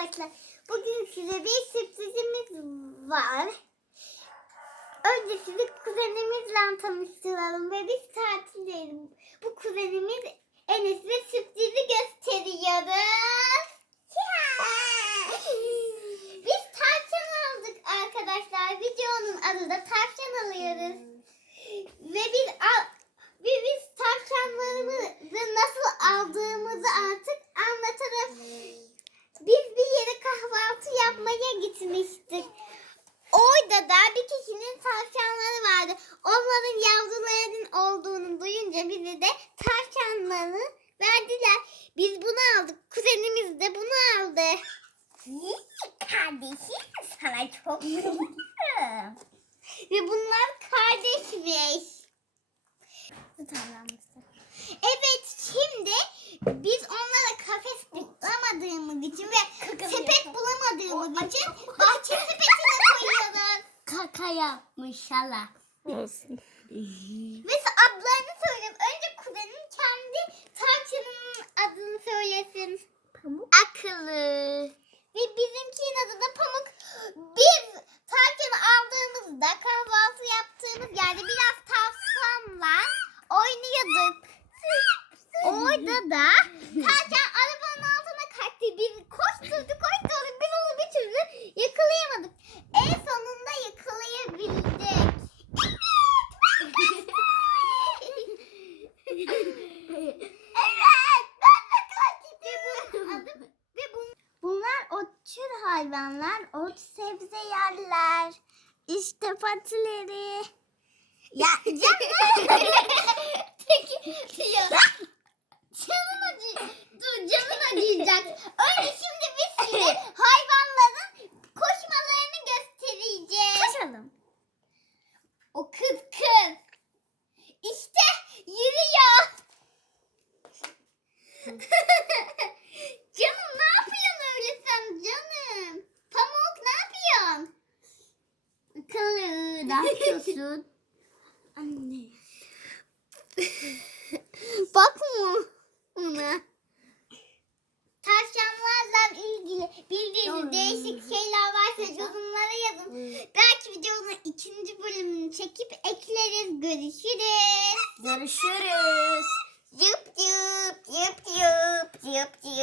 arkadaşlar. Bugün size bir sürprizimiz var. Önce sizi kuzenimizle tanıştıralım ve biz tatildeyiz. Bu kuzenimiz Enes ve sürprizi gösteriyoruz. biz tavşan aldık arkadaşlar. Videonun adı da tavşan alıyoruz. Ve biz al, ve biz tavşanlarımızı nasıl aldığımızı artık anlatalım. Biz bir yere kahvaltı yapmaya gitmiştik. Orada da bir kişinin tavşanları vardı. Onların yavrularının olduğunu duyunca bize de tavşanları verdiler. Biz bunu aldık. Kuzenimiz de bunu aldı. Kardeşim sana çok Ve bunlar yapmış hala. Olsun. Ve adlarını söyleyeyim. Önce kuzenim kendi tarçının adını söylesin. Pamuk. Akıllı. Ve bizimkinin adı da Pamuk. Biz tarçını aldığımızda kahvaltı yaptığımız yerde biraz tavşanla oynuyorduk. Orada da hayvanlar. Ot sebze yerler. İşte patileri. Ya canım. ya. Canım acı. Dur canım acıyacak. Önce şimdi biz size hayvanların koşmalarını göstereceğiz. Koşalım. O kız kız. İşte yürüyor. canım ne yapıyorsun öyle sen canım? Pamuk ne yapıyorsun? Akıllı. Ne yapıyorsun? Anne. Bakma ona. Tavşanlarla ilgili bildiğiniz değişik şeyler varsa yorumlara yazın. Belki videonun ikinci bölümünü çekip ekleriz. Görüşürüz. Görüşürüz. Yıp yıp yıp yıp yıp yıp.